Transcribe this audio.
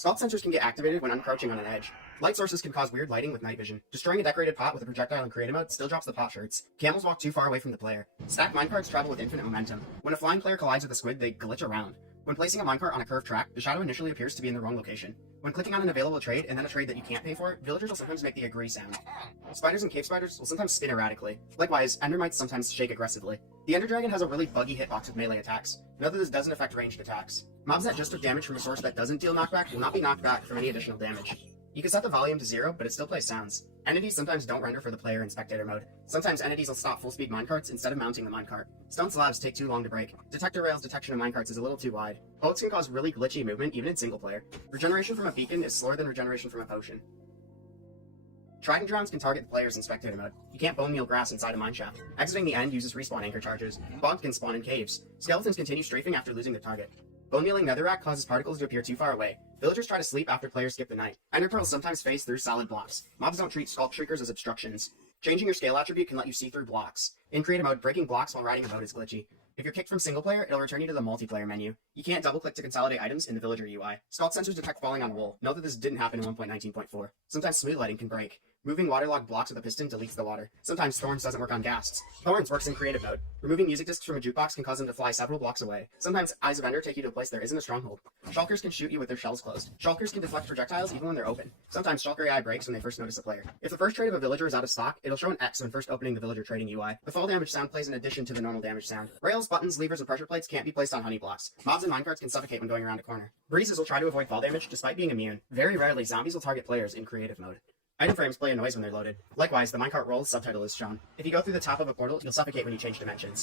Stealth sensors can get activated when uncrouching on an edge. Light sources can cause weird lighting with night vision. Destroying a decorated pot with a projectile in creative mode still drops the pot shards. Camels walk too far away from the player. Stacked minecarts travel with infinite momentum. When a flying player collides with a squid, they glitch around. When placing a minecart on a curved track, the shadow initially appears to be in the wrong location. When clicking on an available trade and then a trade that you can't pay for, villagers will sometimes make the agree sound. Spiders and cave spiders will sometimes spin erratically. Likewise, endermites sometimes shake aggressively. The ender dragon has a really buggy hitbox with melee attacks. Note that this doesn't affect ranged attacks. Mobs that just took damage from a source that doesn't deal knockback will not be knocked back from any additional damage. You can set the volume to 0, but it still plays sounds. Entities sometimes don't render for the player in spectator mode. Sometimes entities will stop full-speed minecarts instead of mounting the minecart. Stone slabs take too long to break. Detector rail's detection of minecarts is a little too wide. Boats can cause really glitchy movement even in single player. Regeneration from a beacon is slower than regeneration from a potion. Trident drowns can target the players in spectator mode. You can't bone meal grass inside a mineshaft. Exiting the end uses respawn anchor charges. Bombs can spawn in caves. Skeletons continue strafing after losing their target. Bone mealing netherrack causes particles to appear too far away. Villagers try to sleep after players skip the night. Ender pearls sometimes phase through solid blocks. Mobs don't treat sculpt shriekers as obstructions. Changing your scale attribute can let you see through blocks. In creative mode, breaking blocks while riding a boat is glitchy. If you're kicked from single player, it'll return you to the multiplayer menu. You can't double click to consolidate items in the villager UI. Stealth sensors detect falling on wool. Note that this didn't happen in 1.19.4. Sometimes smooth lighting can break. Moving waterlogged blocks with a piston deletes the water. Sometimes Thorns doesn't work on ghasts. Thorns works in creative mode. Removing music discs from a jukebox can cause them to fly several blocks away. Sometimes Eyes of Ender take you to a place there isn't a stronghold. Shulkers can shoot you with their shells closed. Shulkers can deflect projectiles even when they're open. Sometimes Shulker AI breaks when they first notice a player. If the first trade of a villager is out of stock, it'll show an X when first opening the villager trading UI. The fall damage sound plays in addition to the normal damage sound. Rails, buttons, levers, and pressure plates can't be placed on honey blocks. Mobs and minecarts can suffocate when going around a corner. Breezes will try to avoid fall damage despite being immune. Very rarely, zombies will target players in creative mode. Item frames play a noise when they're loaded. Likewise, the minecart roll's subtitle is shown. If you go through the top of a portal, you'll suffocate when you change dimensions.